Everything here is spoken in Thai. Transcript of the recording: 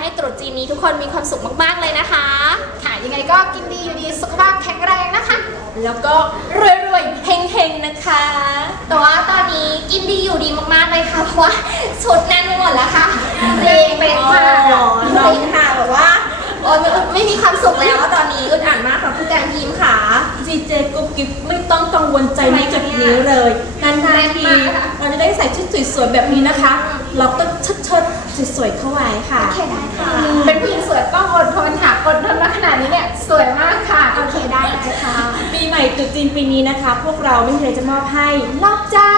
ให้ตรุษจีนนี้ทุกคนมีความสุขมากๆเลยนะคะ ค่ะยังไงก็กินดีอยู่ดีสุขภาพแข็งแรงนะคะ แล้วก็รวยๆเฮงๆนะคะ แต่ว่าตอนนี้กินดีอยู่ดีมากๆเลยค่ะเพราะว่าชุดแน่นหมดแล้วค่ะเลงเป็นค่ะเลงค่ะแบบว่าโอ้ยไม่มีความสุขแล้วตอนนี้อึดอัดมากค่ะผู้การยิ้มค่ะซีเจกุ๊บกิ๊บไม่ต้องกังวลใจในจุดนี้เลยนานๆทีเราจะได้ใส่ชุดสวยๆแบบนี้นะคะ เราก็ชิด สวยๆเข้าไว้ค่ะ โอเคได้ค่ะ เป็นผู้หญิงสวยต้องอดทนค่ะอดทนมาขนาดนี้เนี่ยสวยมากค่ะ โอเคได้เลยค่ะ ปีใหม่ตรุษจีนปีนี้นะคะ พวกเราไม่มีอะไรจะมอบให้นอกจากนอกจากนอกจาก